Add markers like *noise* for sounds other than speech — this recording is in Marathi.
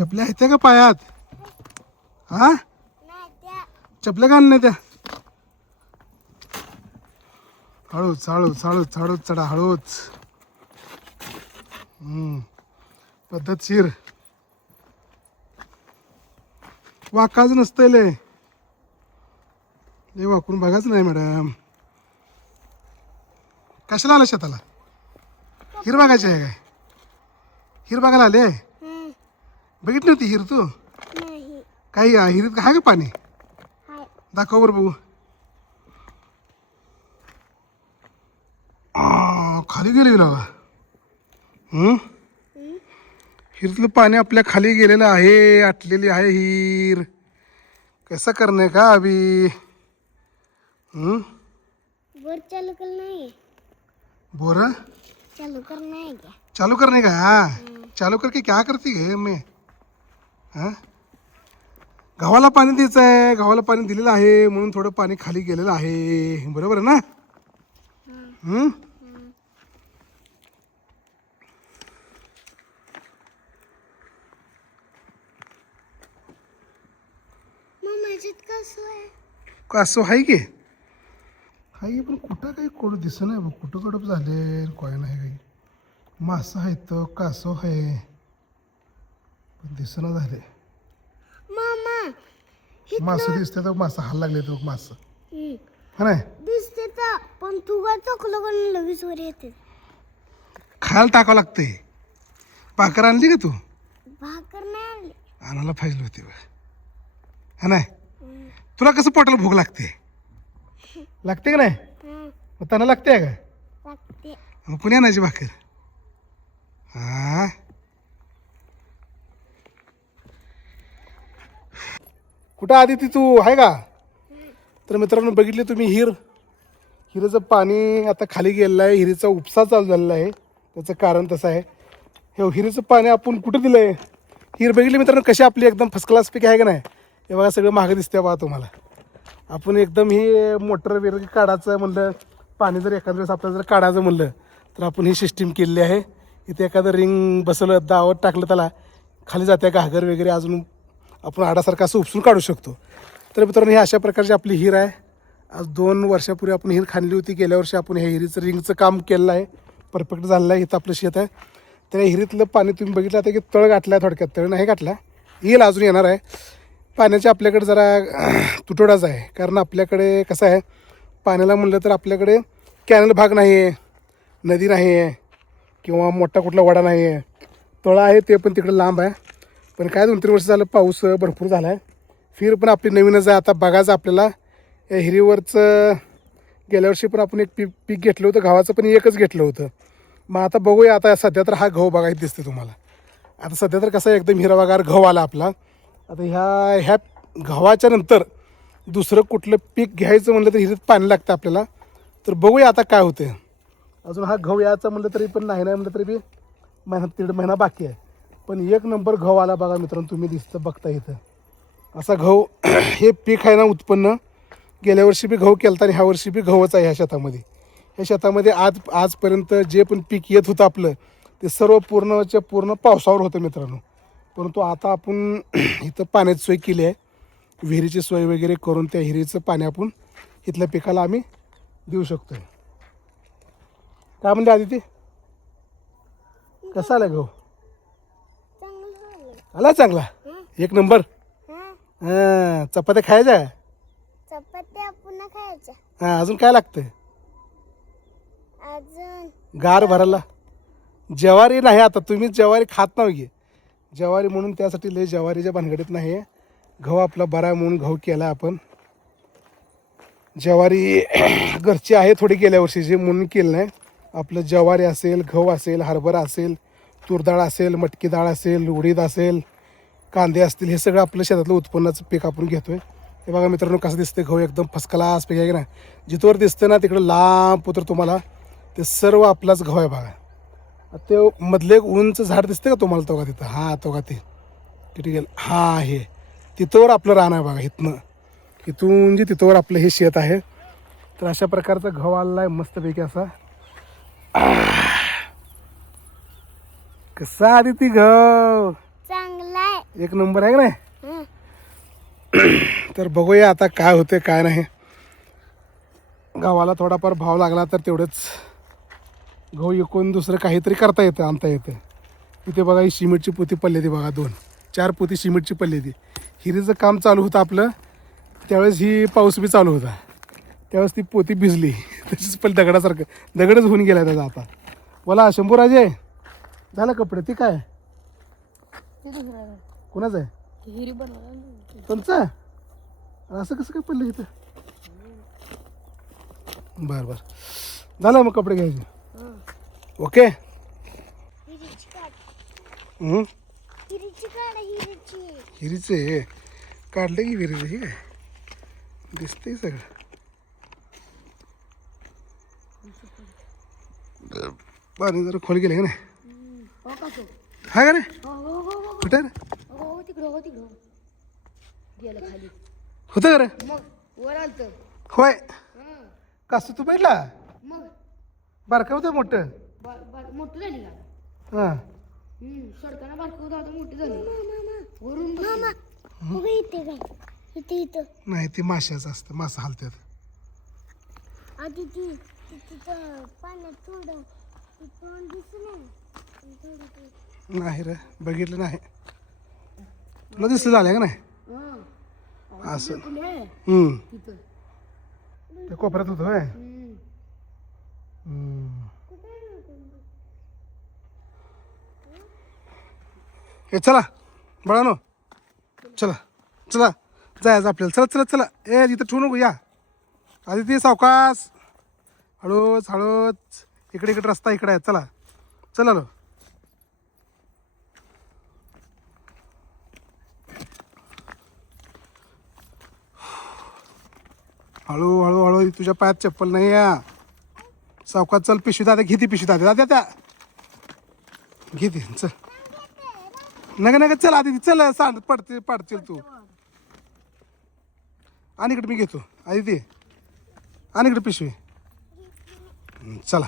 चपल्या आहेत त्या का पायात? हा? चपल्या का नाही त्या? हळूच हळूच हळूच हळूच चढा हळूच. हम्म. पद्धतशीर. वाकाच नसतंय लय. लय वाकून बघाच नाही मॅडम. कशाला आलं शेताला? हिर आहे काय? हिर बघायला आले? बघितली होती हिर तू? नाही. काही आहे, हिरीत आहे का पाणी? हाय. दाखव बरं बघू. आ, खाली गेले का हं? हिरीतलं पाणी आपल्या खाली गेलेलं आहे आटलेली आहे हिर. कसं करणे का अभी? हं? वर चालू कर नाही बोरा? चालू कर नाही क्या चालू करने का? हाँ. चालू करके क्या करती है मैं? हाँ? गव्हाला पाणी द्यायचं आहे गव्हाला पाणी दिलेलं आहे म्हणून थोडं पाणी खाली गेलेलं आहे. बरोबर आहे ना? हम्म? कसं आहे. का आहे की? हाय की पण कुठं काही कोड दिसत नाही बघ. कुठं कडप झाले काय नाही काही. मासं आहेत कासव आहे. पण दिसना झाले. मामा मासं दिसते तर मासं हाल लागले तर मासं. हम्म. हा नाही? दिसते तर पण तू का चकलं करून लगेच वर येते. खायला टाकावं लागते भाकर आणली का तू? भाकर नाही आणली. आणायला पाहिजे होती बघ. हा नाही? तुला कसं पोटाला भूक लागते? लागते का नाही? हं, मग त्यांना लागते का? लागते. मग कुणी आणायची भाकर? हा? कुठं आधी ती तू? आहे का? तर मित्रांनो बघितले तुम्ही हिर? हिरेचं पाणी आता खाली गेलेलं आहे. हिरीचा उपसा चालू झालेला आहे. त्याचं कारण तसं आहे. हे हिरीचं पाणी आपण कुठं दिलं आहे हिर बघितली मित्रांनो कशी आपली एकदम फर्स्ट क्लास पीक आहे का नाही? हे बघा सगळं महाग दिसते बा तुम्हाला. आपण एकदम हे मोटर वगैरे काढायचं म्हणलं पाणी जर एखाद्या वेळेस आपल्याला जर काढायचं म्हणलं तर आपण ही सिस्टीम केलेली आहे. इथे एखादं रिंग बसवलं दावत टाकलं त्याला खाली जाते घागर वगैरे अजून आपण आडासारखं असं उपसून काढू शकतो. तर मित्रांनो ही अशा प्रकारची आपली हिर आहे. आज दोन वर्षापूर्वी आपण हिर खाणली होती. गेल्या वर्षी आपण ह्या हिरीचं रिंगचं काम केलेलं आहे. परफेक्ट झालेलं आहे इथं आपलं शेत आहे. त्या हिरीतलं पाणी तुम्ही बघितलं आता की तळ गाठलं आहे थोडक्यात. तळ नाही गाठला येईल अजून येणार आहे. पाण्याचे आपल्याकडे जरा *clears throat* तुटवडाच आहे. कारण आपल्याकडे कसं आहे पाण्याला म्हणलं तर आपल्याकडे कॅनल भाग नाही आहे नदी नाही आहे किंवा मोठा कुठला वडा नाही आहे तळं आहे ते पण तिकडे लांब आहे. पण काय दोन तीन वर्ष झालं पाऊस भरपूर झाला आहे फिर पण आपली नवीनच आहे. आता बघायचं आपल्याला या हिरीवरचं गेल्या वर्षी पण आपण एक पीक पीक घेतलं होतं. गव्हाचं पण एकच घेतलं होतं. मग आता बघूया. आता सध्या तर हा गहू बघायला दिसते तुम्हाला. आता सध्या तर कसं आहे, एकदम हिरवागार गहू आला आपला. आता ह्या ह्या गव्हाच्या नंतर दुसरं कुठलं पीक घ्यायचं म्हणलं तर हिरीत पाणी लागतं आपल्याला. तर बघूया आता काय होते अजून हा गहू यायचा म्हणलं तरी पण नाही नाही म्हणलं तरी बी महिना दीड महिना बाकी आहे. पण एक नंबर गहू आला बघा मित्रांनो तुम्ही दिसतं बघता इथं. असा गहू हे पीक आहे ना उत्पन्न. गेल्या वर्षी बी गहू केलता आणि ह्या वर्षी बी गहूच आहे ह्या शेतामध्ये. ह्या शेतामध्ये आज आजपर्यंत जे पण पीक येत होतं आपलं ते सर्व पूर्णच्या पूर्ण पावसावर होतं मित्रांनो. परंतु आता आपण *clears throat* इथं पाण्याची सोय केली आहे. विहिरीची सोय वगैरे करून त्या विहिरीचं पाणी आपण इथल्या पिकाला आम्ही देऊ शकतो काय म्हणते आदिती? कसा आला गहू आला चांगला. एक नंबर. हां चपात्या खायच्या? चपात्या पुन्हा खायच्या. हां अजून काय लागतं अजून. गार भरायला. ज्वारी नाही आता तुम्ही ज्वारी खात नाही ज्वारी म्हणून त्यासाठी लय ज्वारीच्या भानगडीत नाही. गहू आपला बरा म्हणून गहू केला आपण. ज्वारी *clears throat* घरची आहे थोडी गेल्या वर्षीची म्हणून केलं नाही. आपलं ज्वारी असेल गहू असेल हरभरा असेल तूर डाळ असेल मटकी डाळ असेल उडीद असेल कांदे असतील हे सगळं आपलं शेतातलं उत्पन्नाचं पीक आपण घेतोय. हे बघा मित्रांनो कसं दिसतं गहू एकदम फसकलास पीक आहे की नाही? जिथवर दिसतं ना तिकडं लांब पुत्र तुम्हाला ते सर्व आपलाच गहू आहे बघा. ते मधले एक उंच झाड दिसतं का तुम्हाला तो का तिथं? हां तो का ते? किती गेलं हां हे. तिथंवर आपलं रान आहे बघा इथनं. इथून जे तिथंवर आपलं हे शेत आहे तर अशा प्रकारचा गहू आलेला आहे मस्तपैकी असा. कसा आधी ती घ एक नंबर आहे का नाही. *clears throat* तर बघूया आता काय होते काय नाही. गावाला थोडाफार भाव लागला तर तेवढंच गहू विकून दुसरं काहीतरी करता येतं आणता येतं. इथे बघा ही सिमेंटची पोती पडली ती बघा दोन. चार पोती सिमेंटची पडली ती हिरीचं काम चालू होतं आपलं. त्यावेळेस ही पाऊस बी चालू होता. त्यावेळेस ती पोती भिजली. *laughs* तशीच पण दगडासारखं दगडच होऊन गेला त्याचा आता. बोला शंभू राजे झालं कपडे ते काय. कुणाचं आहे? हिरी बनवायला तुमचं असं कसं काय पडलं इथं? बरं बरं. झालं मग कपडे घ्यायचे. ओके? हिरीची काढ. हं? हिरीची काढ हिरीची. हिरीचे काढले की विहिरीचे हे. काय दिसतंय सगळं. पाणी जरा खोल गेले का नाही? हो. हा का नाही? हो हो हो हो. कुठं आहे रे? हो तिकडं हो तिकडं. गेलं खाली. होतं का रे? मग वर आलत. होय. कसं तू बैठला? मग. बारका होतं मोठं? बार- बार- मोठी झाली का? हां. हम्म सडकाना बारकं होतं आता मोठी झाली. वरून मामा इथे काय इथे इथं. नाही ते माशाचं असतं मासा हालतात आधी ती ती तिथं पाण्यात थोडं ते तोंड दिसलं आणि थोडं. ते नाही रे बघितलं नाही. तुला दिसलं झालं का नाही? हं. असं. हम्म. ते कोपऱ्यात होतं होय? हम्म. ए चला. बाळानो. चला. चला. जायचं आपल्याला. चला चला चला. ए तिथं ठेवू नको या. आधी ते सावकाश. हळूच हळूच. इकडे इकडे रस्ता इकडे आहे. चला. चला लो. हळू हळू हळू तुझ्या पायात चप्पल नाही या सावकात चल पिशवी दादा घेते पिशवी दादा दादा त्या घेते चल. नका नका चल आधी चल सांड पडते पडतील तू. आणि इकडे मी घेतो. आधी ते. आणि इकडे पिशवी. चला.